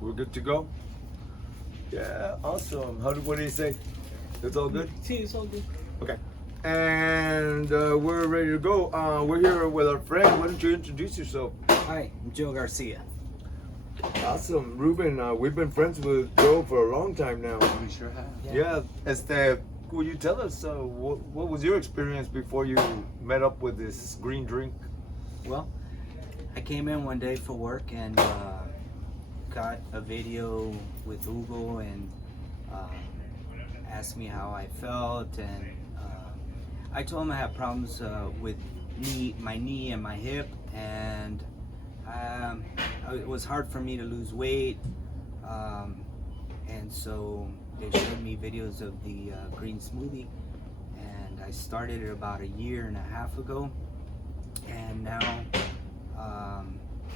We're good to go? Yeah, awesome. What do you say? It's all good? Sí, it's all good. Okay. And we're ready to go. We're here with our friend. Why don't you introduce yourself? Hi, I'm Joe Garcia. Awesome. Ruben, we've been friends with Joe for a long time now. We sure have. Yeah. Will you tell us what was your experience before you met up with this green drink? Well, I came in one day for work and got a video with Hugo and asked me how I felt, and I told him I had problems with my knee and my hip, and it was hard for me to lose weight, and so they showed me videos of the green smoothie, and I started it about a year and a half ago, and now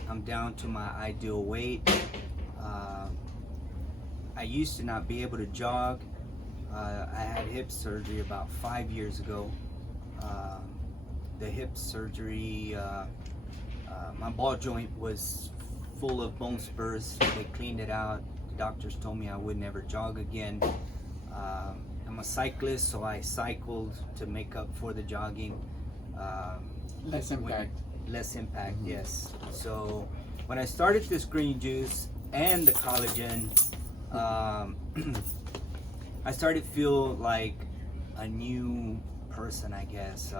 I'm down to my ideal weight. I used to not be able to jog. I had hip surgery about 5 years ago. The hip surgery, my ball joint was full of bone spurs. They cleaned it out. The doctors told me I would never jog again. I'm a cyclist, so I cycled to make up for the jogging. Less impact. Less impact, yes. So when I started this green juice and the collagen, I started to feel like a new person, I guess.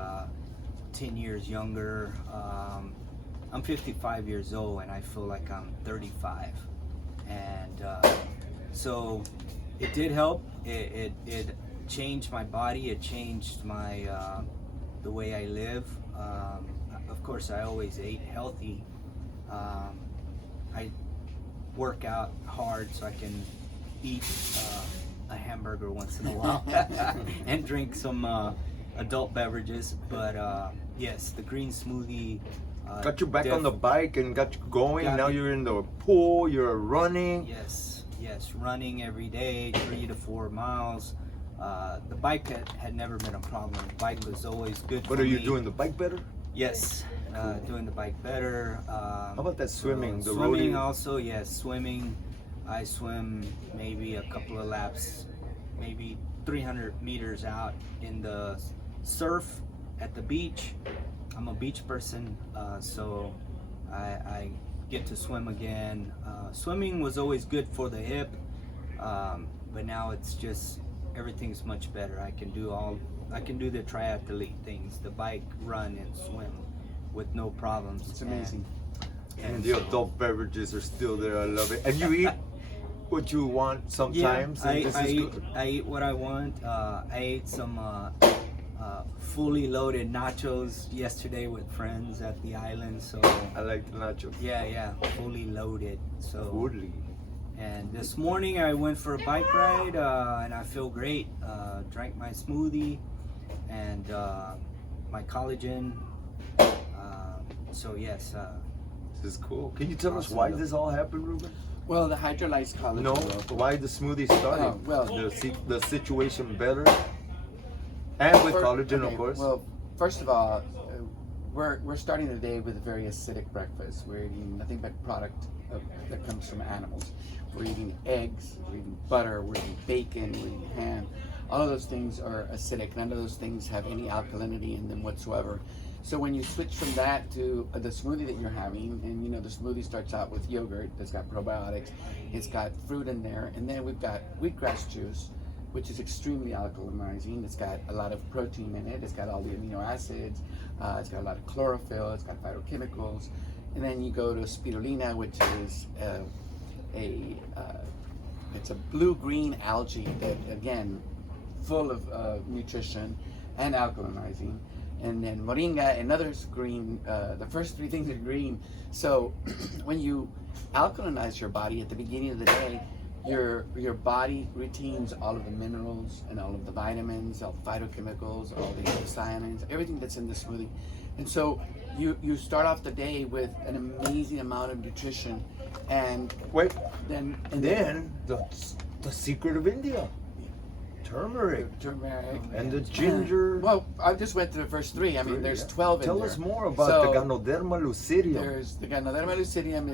10 years younger. I'm 55 years old and I feel like I'm 35. And so it did help. It changed my body. It changed my the way I live. Of course, I always ate healthy. I work out hard so I can eat a hamburger once in a while and drink some adult beverages. But yes, the green smoothie Got you back on the bike and got you going. Now you're in the pool, you're running. Yes, running every day, 3 to 4 miles. The bike had never been a problem. The bike was always good for me. But are you doing the bike better? Yes, doing the bike better. How about that swimming? The swimming roadie? also, yes, swimming. I swim maybe a couple of laps, maybe 300 meters out in the surf at the beach. I'm a beach person, so I get to swim again. Swimming was always good for the hip, but now it's just everything's much better. I can do the triathlete things, the bike, run, and swim with no problems. It's amazing. And the adult beverages are still there. I love it. And you eat what you want sometimes. Yeah, and this is good. I eat what I want. I ate some fully loaded nachos yesterday with friends at the island. So I like the nachos. yeah, fully loaded. So Fully. and this morning I went for a bike ride and I feel great. Drank my smoothie and my collagen. So yes. This is cool. Can you tell us why this all happened, Ruben? Well, the hydrolyzed collagen. No, why the smoothie started? Oh, well. the situation better, and with collagen, okay, of course. Well, first of all, we're starting the day with a very acidic breakfast. We're eating nothing but product that comes from animals. We're eating eggs, we're eating butter, we're eating bacon, we're eating ham. All of those things are acidic. None of those things have any alkalinity in them whatsoever. So when you switch from that to the smoothie that you're having, and you know the smoothie starts out with yogurt that's got probiotics, it's got fruit in there, and then we've got wheatgrass juice, which is extremely alkalinizing. It's got a lot of protein in it. It's got all the amino acids. It's got a lot of chlorophyll. It's got phytochemicals. And then you go to spirulina, which is it's a blue-green algae that, again, full of nutrition and alkalinizing. And then moringa, another green. The first three things are green. So when you alkalinize your body at the beginning of the day, your body retains all of the minerals and all of the vitamins, all the phytochemicals, all the anthocyanins, everything that's in the smoothie. And so you start off the day with an amazing amount of nutrition. And then the secret of India. Turmeric. And the ginger. Well, I just went through the first three. I mean, there's 12 in there. Tell us more about the Ganoderma lucidium. There's the Ganoderma lucidium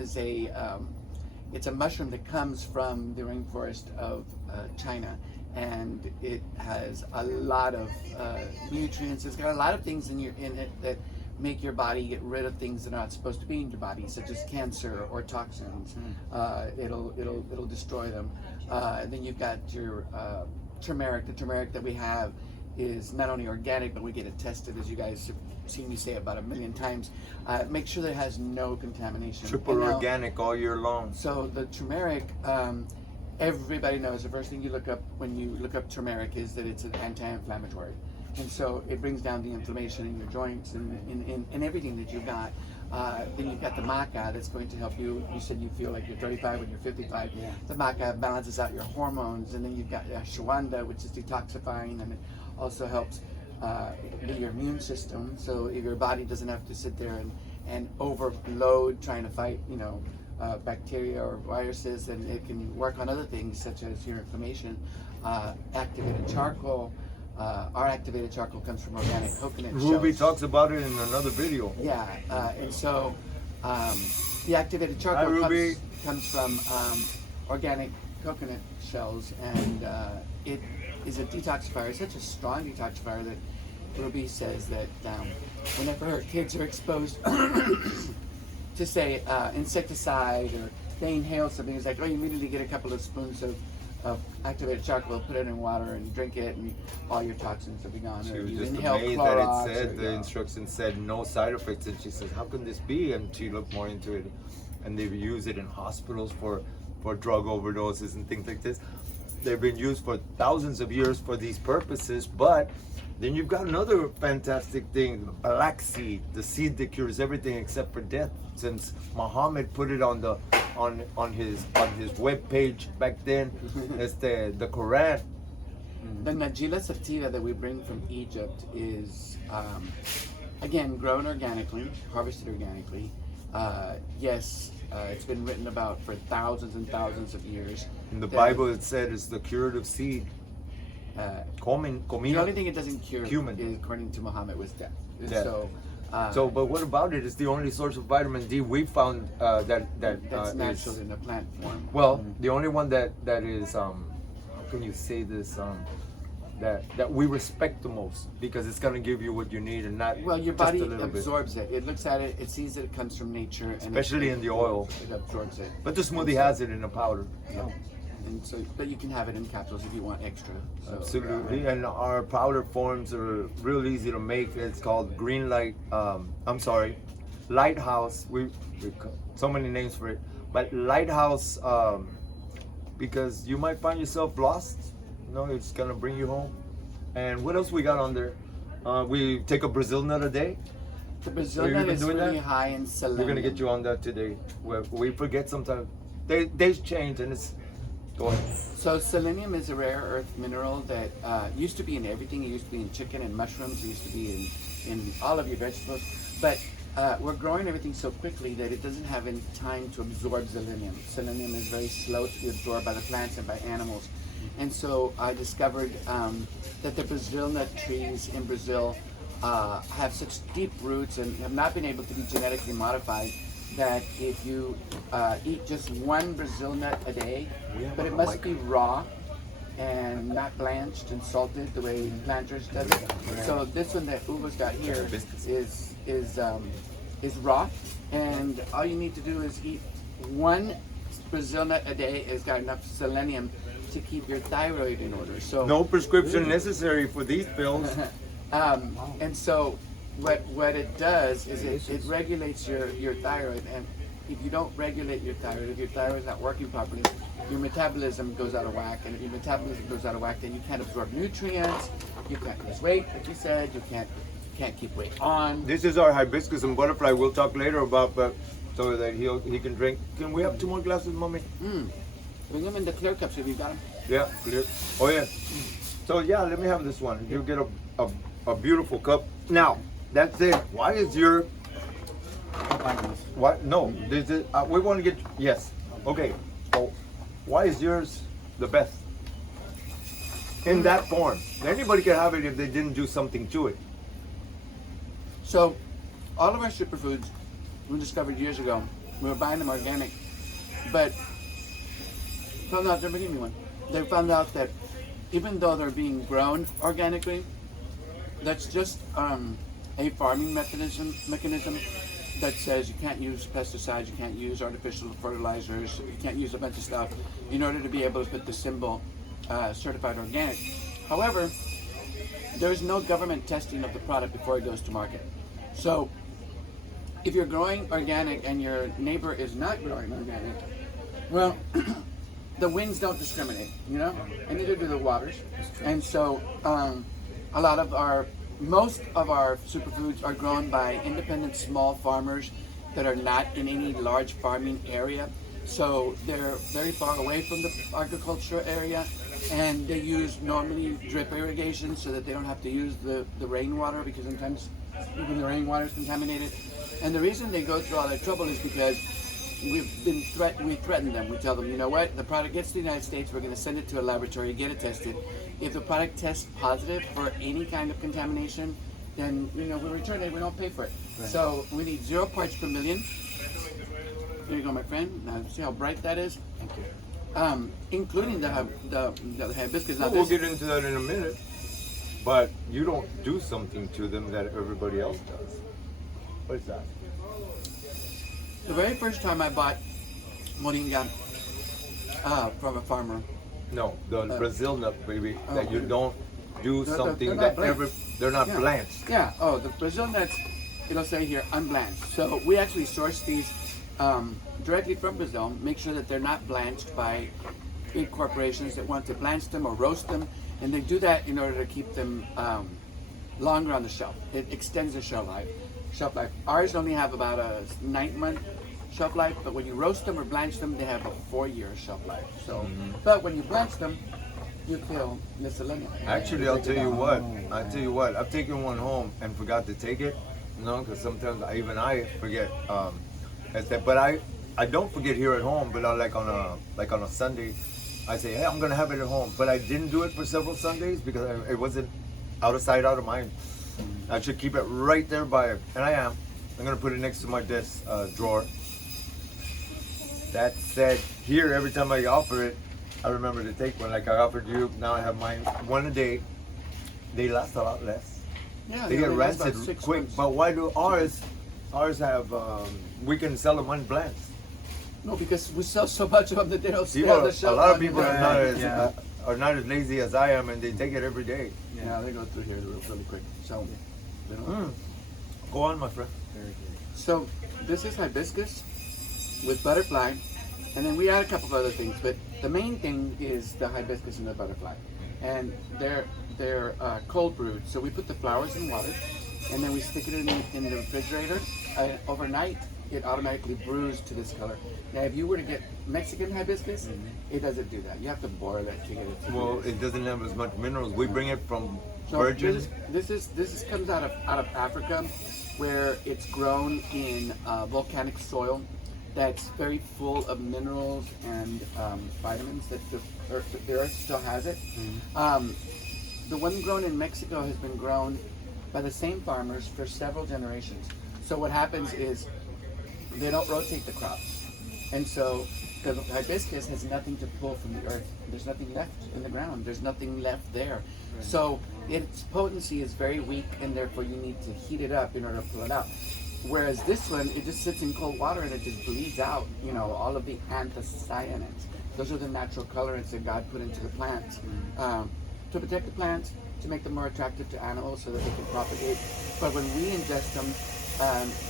it's a mushroom that comes from the rainforest of China, and it has a lot of nutrients. It's got a lot of things in it that make your body get rid of things that are not supposed to be in your body, such as cancer or toxins. It'll destroy them. And then you've got your turmeric. The turmeric that we have is not only organic, but we get it tested, as you guys have seen me say about 1 million times. Make sure that it has no contamination. Triple And now, organic all year long. so the turmeric, everybody knows the first thing you look up when you look up turmeric is that it's an anti-inflammatory. And so it brings down the inflammation in your joints and in everything that you've got. Then you've got the maca that's going to help you. You said you feel like you're 35 when you're 55. Yeah. The maca balances out your hormones. And then you've got ashwagandha, which is detoxifying, and it also helps with your immune system. So if your body doesn't have to sit there and overload trying to fight, bacteria or viruses, and it can work on other things such as your inflammation. Activated charcoal. Our activated charcoal comes from organic coconut Ruby shells. talks about it in another video. Yeah, and so the activated charcoal Ruby. comes from organic coconut shells, and it is a detoxifier. It's such a strong detoxifier that Ruby says that whenever her kids are exposed to, say, insecticide, or they inhale something, it's like, oh, you immediately get a couple of spoons of activated charcoal, put it in water and drink it, and all your toxins will be gone. She Or was you just inhale amazed Clorox, that it said, or, the instructions said no side effects, and she says, how can this be? And she looked more into it, and they've used it in hospitals for drug overdoses and things like this. They've been used for thousands of years for these purposes, but then you've got another fantastic thing, black seed, the seed that cures everything except for death. Since Muhammad put it on his web page back then, it's the Quran. The Nagila sativa that we bring from Egypt is, again, grown organically, harvested organically. Yes, it's been written about for thousands and thousands of years. In the That- Bible, it said it's the curative seed. The only thing it doesn't cure, Cumin. is, according to Muhammad, was death. Death. So, But what about it? It's the only source of vitamin D we found that that's is- natural in a plant form. well, the only one that is how can you say this that we respect the most, because it's gonna give you what you need and not Well, your just body a little bit. absorbs it. It looks at it, it sees that it comes from nature, and Especially in the oil. it absorbs it. But the smoothie has it in a powder. Yeah. And so, but you can have it in capsules if you want extra. So, Absolutely, and our powder forms are real easy to make. It's called Green Light. Lighthouse. We so many names for it, but Lighthouse, because you might find yourself lost. It's gonna bring you home. And what else we got on there? We take a Brazil nut a day. The Brazil So you've nut been is doing really that? high in selenium. We're gonna get you on that today. We forget sometimes. Days change, and it's. Go ahead. So selenium is a rare earth mineral that used to be in everything. It used to be in chicken and mushrooms. It used to be in all of your vegetables. But we're growing everything so quickly that it doesn't have any time to absorb selenium. Selenium is very slow to be absorbed by the plants and by animals. And so I discovered that the Brazil nut trees in Brazil have such deep roots and have not been able to be genetically modified, that if you eat just one Brazil nut a day, but it must be raw and not blanched and salted the way planters does it. So this one that Hugo's got here is raw, and all you need to do is eat one Brazil nut a day. It's got enough selenium to keep your thyroid in order. So No prescription necessary for these pills. and so what it does is it regulates your thyroid, and if you don't regulate your thyroid, if your thyroid is not working properly, your metabolism goes out of whack, and if your metabolism goes out of whack, then you can't absorb nutrients, you can't lose weight, like you said, you can't keep weight on. This is our hibiscus and butterfly. We'll talk later about, but so that he can drink. Can we have 2 more glasses, mommy? Bring them in the clear cups if you've got them. Yeah, clear. Oh yeah. So yeah, let me have this one. You get a beautiful cup. Now that's it. Why is your what? No, this is. We want to get yes. Okay. So why is yours the best in that form? Anybody can have it if they didn't do something to it. So all of our superfoods we discovered years ago. We were buying them organic, but found out, they're making me one. They found out that even though they're being grown organically, that's just a farming mechanism that says you can't use pesticides, you can't use artificial fertilizers, you can't use a bunch of stuff in order to be able to put the symbol certified organic. However, there is no government testing of the product before it goes to market. So if you're growing organic and your neighbor is not growing organic, well, the winds don't discriminate, you know, and neither do the waters. And so most of our superfoods are grown by independent small farmers that are not in any large farming area. So they're very far away from the agriculture area, and they use normally drip irrigation so that they don't have to use the rainwater, because sometimes even the rainwater is contaminated. And the reason they go through all that trouble is because we threaten them. We tell them, you know what, the product gets to the United States, we're going to send it to a laboratory, get it tested. If the product tests positive for any kind of contamination, then, you know, we return it, we don't pay for it. Right. So we need 0 parts per million. Here you go, my friend. Now, see how bright that is? Thank you. Including the hibiscus. Now, We'll get into that in a minute. But you don't do something to them that everybody else does. What is that? the very first time I bought moringa from a farmer, No, the Brazil nut, baby. That you okay. don't do They're something not that blanched. they're not Yeah. blanched. yeah, the Brazil nuts, it'll say here unblanched. So we actually source these directly from Brazil, make sure that they're not blanched by big corporations that want to blanch them or roast them, and they do that in order to keep them longer on the shelf. It extends the shelf life. Ours only have about a 9-month shelf life, but when you roast them or blanch them, they have a 4-year shelf life. So, but when you blanch them, you kill miscellaneous. Actually, I'll tell you what. I've taken one home and forgot to take it. Because sometimes I forget. But I don't forget here at home. But on a Sunday, I say, hey, I'm gonna have it at home. But I didn't do it for several Sundays because it wasn't out of sight, out of mind. I should keep it right there by it, and I am. I'm gonna put it next to my desk drawer. That said, here every time I offer it, I remember to take one. Like I offered you, now I have mine. One a day. They last a lot less. Yeah, They get only last about rancid 6 quick. months. But why do ours have? We can sell them unblanched. No, because we sell so much of them that they don't stay People, on the a shelf. lot of long people enough. are not as lazy as I am, and they take it every day. Yeah, they go through here really quick. So, you know. Go on, my friend. Very good. So this is hibiscus with butterfly, and then we add a couple of other things, but the main thing is the hibiscus and the butterfly, and they're cold brewed. So we put the flowers in water, and then we stick it in the refrigerator overnight. It automatically brews to this color. Now, if you were to get Mexican hibiscus, it doesn't do that. You have to boil it to get it. To Well, do it doesn't have as much minerals. We bring it from So virgin. This comes out of Africa, where it's grown in volcanic soil that's very full of minerals and vitamins that the earth still has it. The one grown in Mexico has been grown by the same farmers for several generations. So what happens is they don't rotate the crops, and so the hibiscus has nothing to pull from the earth. There's nothing left in the ground. There's nothing left there. So its potency is very weak, and therefore you need to heat it up in order to pull it out. Whereas this one, it just sits in cold water and it just bleeds out, you know, all of the anthocyanins. Those are the natural colorants that God put into the plants to protect the plants, to make them more attractive to animals so that they can propagate. But when we ingest them,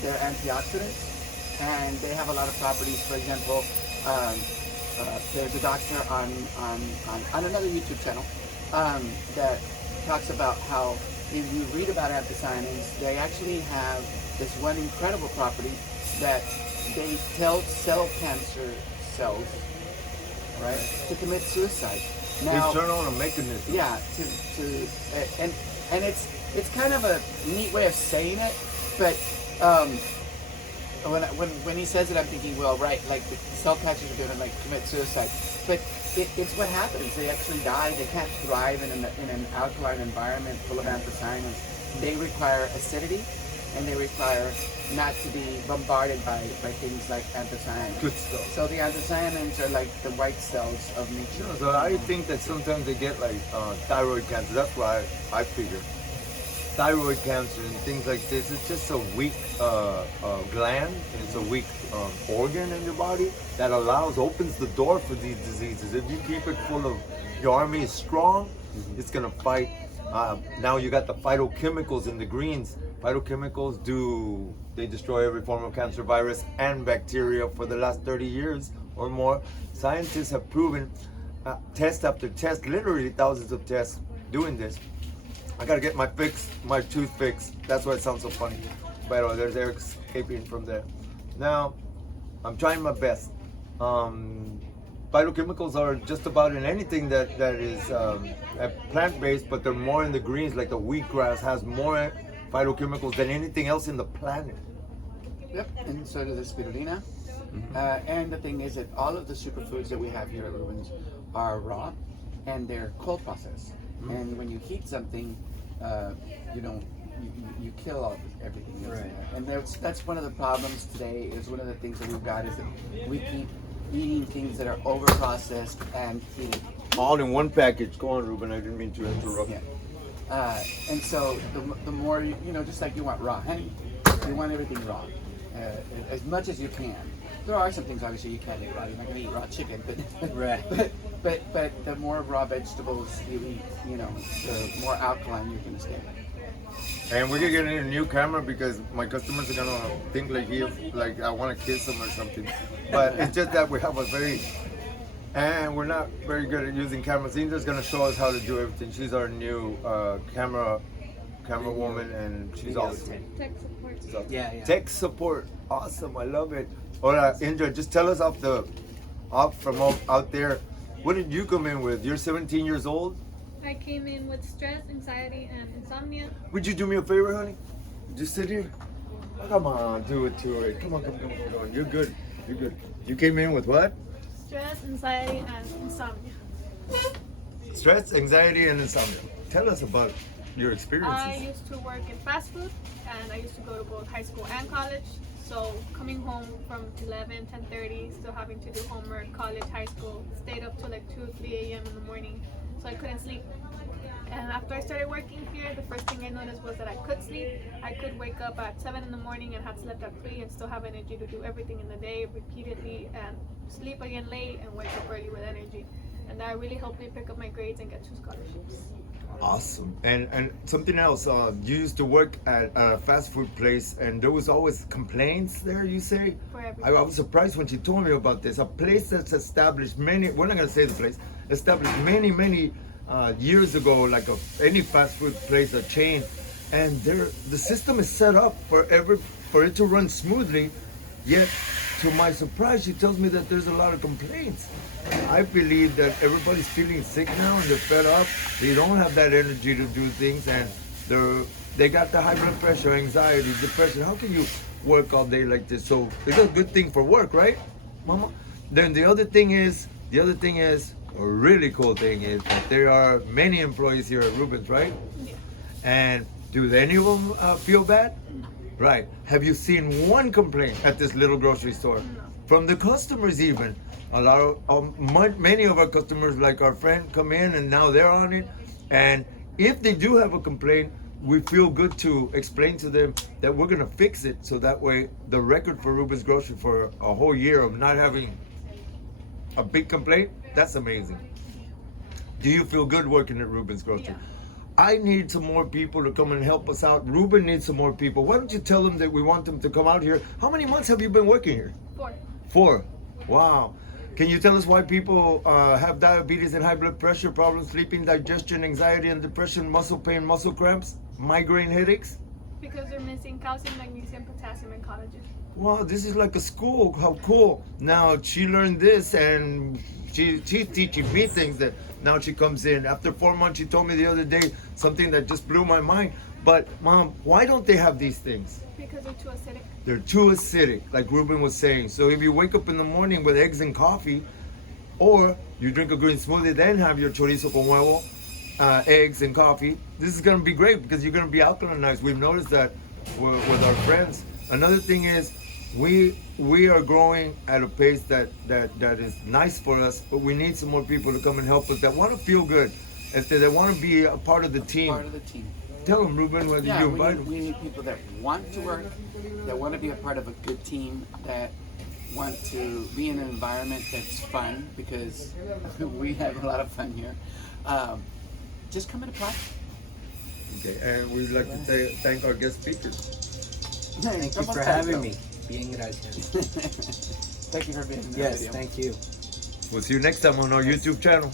they're antioxidants, and they have a lot of properties. For example, there's a doctor on another YouTube channel that talks about how if you read about anthocyanins, they actually have this one incredible property that they tell cell cancer cells, right, to commit suicide. Now, They turn on a mechanism. yeah, and it's kind of a neat way of saying it, but when he says it, I'm thinking, well, right, like the cell catchers are going to like commit suicide, but it's what happens. They actually die. They can't thrive in an alkaline environment full of anthocyanins. They require acidity, and they require not to be bombarded by things like anthocyanins. Good stuff. So the anthocyanins are like the white cells of nature. So I think that sometimes they get like thyroid cancer. That's why I figure thyroid cancer and things like this. It's just a weak gland. And it's a weak organ in your body that opens the door for these diseases. If you keep it full of, your army is strong, it's gonna fight. Now you got the phytochemicals in the greens. Phytochemicals they destroy every form of cancer virus and bacteria for the last 30 years or more. Scientists have proven, test after test, literally thousands of tests doing this. I gotta get my tooth fixed. That's why it sounds so funny. But there's air escaping from there. Now, I'm trying my best. Phytochemicals are just about in anything that is plant-based, but they're more in the greens. Like the wheatgrass has more phytochemicals than anything else in the planet. Yep, and so does the spirulina. And the thing is that all of the superfoods that we have here at Rubens are raw, and they're cold processed. And when you heat something, you kill everything else. Right. And that's one of the problems today. Is one of the things that we've got is that we keep eating things that are over processed and heated. All in one package. Go on, Ruben. I didn't mean to interrupt. Yeah. And so the more just like you want raw honey, you want everything raw, as much as you can. There are some things obviously you can't eat raw. You're not gonna eat raw chicken, but Right. but the more raw vegetables you eat, the more alkaline you're gonna stay. And we're getting a new camera because my customers are gonna think like I want to kiss them or something. But it's just that we have and we're not very good at using cameras. Indra's gonna show us how to do everything. She's our new camera woman, and she's awesome. Tech support. She's awesome. Yeah. Tech support, awesome. I love it. Hola, Indra, just tell us out there, what did you come in with? You're 17 years old. I came in with stress, anxiety, and insomnia. Would you do me a favor, honey? Just sit here. Come on, do it to it. Come on. You're good. You came in with what? Stress, anxiety, and insomnia. Stress, anxiety, and insomnia. Tell us about your experiences. I used to work in fast food, and I used to go to both high school and college. So coming home from 11, 10:30, still having to do homework, college, high school, stayed up till like 2, 3 a.m. in the morning, so I couldn't sleep. And after I started working here, the first thing I noticed was that I could sleep. I could wake up at 7 in the morning and had slept at 3 and still have energy to do everything in the day repeatedly, and sleep again late and wake up early with energy. And that really helped me pick up my grades and get 2 scholarships. Awesome. And something else, you used to work at a fast food place, and there was always complaints there, you say? For I everything. was surprised when she told me about this. A place that's established we're not going to say the place, established many years ago, like any fast food place, a chain, and the system is set up for it to run smoothly, yet to my surprise, she tells me that there's a lot of complaints. I believe that everybody's feeling sick now and they're fed up. They don't have that energy to do things, and they got the high blood pressure, anxiety, depression. How can you work all day like this? So it's a good thing for work, right, Mama? Then the other thing is, a really cool thing is that there are many employees here at Rubens, right? Yeah. And do any of them feel bad? Right. Have you seen one complaint at this little grocery store? No. From the customers even. Many of our customers, like our friend, come in and now they're on it. And if they do have a complaint, we feel good to explain to them that we're going to fix it. So that way the record for Rubens Grocery for a whole year of not having a big complaint, that's amazing. Do you feel good working at Rubens Grocery? Yeah. I need some more people to come and help us out. Ruben needs some more people. Why don't you tell them that we want them to come out here? How many months have you been working here? 4. 4. Wow. Can you tell us why people have diabetes and high blood pressure, problems sleeping, digestion, anxiety and depression, muscle pain, muscle cramps, migraine headaches? Because they're missing calcium, magnesium, potassium, and collagen. Wow, this is like a school. How cool. Now she learned this and she's teaching me things that now she comes in. After 4 months, she told me the other day something that just blew my mind. But Mom, why don't they have these things? Because they're too acidic. They're too acidic, like Ruben was saying. So if you wake up in the morning with eggs and coffee, or you drink a green smoothie, then have your chorizo con huevo, eggs and coffee, this is gonna be great because you're gonna be alkalinized. We've noticed that with our friends. Another thing is, we are growing at a pace that is nice for us, but we need some more people to come and help us that want to feel good, that want to be a part of the team. Part of the team. Tell them, Ruben, whether Yeah, you we invite need, them. we need people that want to work, that want to be a part of a good team, that want to be in an environment that's fun, because we have a lot of fun here. Just come and apply. Okay, and we'd like to thank our guest speakers. Thank you for having me. Bien gracias. Thank you for being in the Yes, video. thank you. We'll see you next time on our YouTube channel.